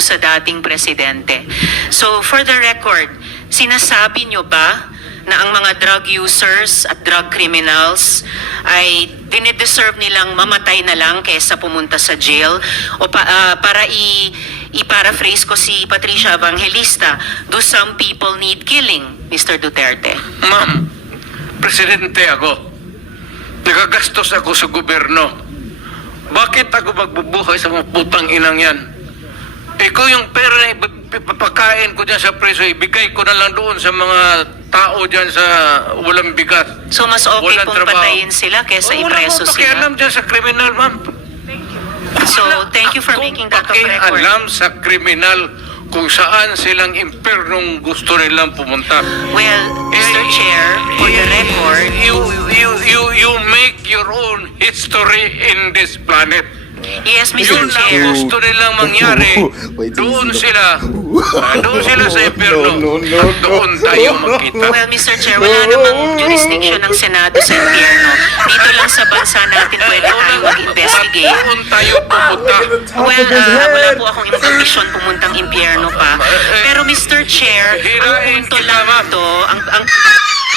sumbong sa dating presidente. So for the record, sinasabi nyo ba na ang mga drug users at drug criminals ay dinideserve nilang mamatay na lang kaysa pumunta sa jail? O para i-paraphrase ko si Patricia Evangelista, do some people need killing, Mr. Duterte? Ma'am, presidente ako. Nagagastos ako sa gobyerno. Bakit ako magbubuhay sa mga putang inang yan? Ikaw yung pera na ipapakain ko dyan sa preso, ibigay ko na lang doon sa mga tao dyan sa walang bigas. So mas okay Walang pong trabaho. patayin sila kaysa Wala ipreso akong pakialam sila? dyan sa kriminal, ma'am. So thank you for making that of record. Pakialam sa kriminal kung saan silang impernong gusto nilang pumunta. Well, Mr. Chair, for the record, You make your own history in this planet. yes, Mr. Yun ang Chair. gusto nilang mangyari. Doon sila sa impyerno. At doon tayo magkita. Well, Mr. Chair, wala namang jurisdiction ng Senado sa impyerno. Dito lang sa bansa natin pwede tayo mag-investigate. Doon tayo pupunta. Well, wala po akong imbitasyon pumuntang impyerno pa. Pero Mr. Chair, ang punto lang ito, ang